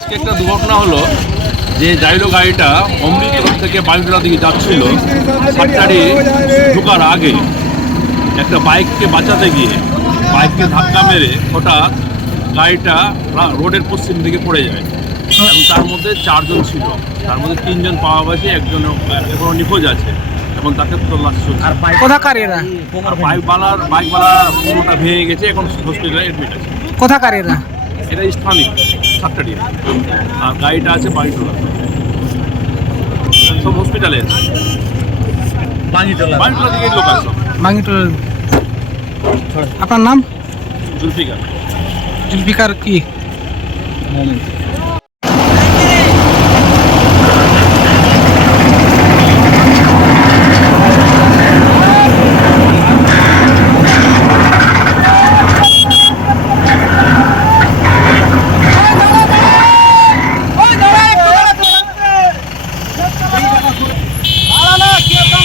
আজকে একটা দুর্ঘটনা হলো যে জাইলো গাড়িটা অমৃতসর থেকে বায়ুটোলা দিকে যাচ্ছিল। সাতটারি ঢোকার আগে একটা বাইককে বাঁচাতে গিয়ে বাইককে ধাক্কা মেরে হঠাৎ গাড়িটা রোডের পশ্চিম দিকে পড়ে যায়। এবং তার মধ্যে চারজন ছিল। তার মধ্যে তিনজন পাওয়া গেছে একজন এখনও নিখোঁজ আছে এবং তাকে তল্লাশি চলছে। আর বাইক কোথাকার এরা? বাইকওয়ালার বাইকওয়ালার পুরোটা ভেঙে গেছে এখন হসপিটালে এডমিট আছে। কোথাকার এরা? এটা স্থানীয় সাতটারি আর গাড়িটা আছে বাড়িটোলা সব হসপিটালে আছে লোক সব। আপনার নাম? জুলফিকার। জুলফিকার কি? aquí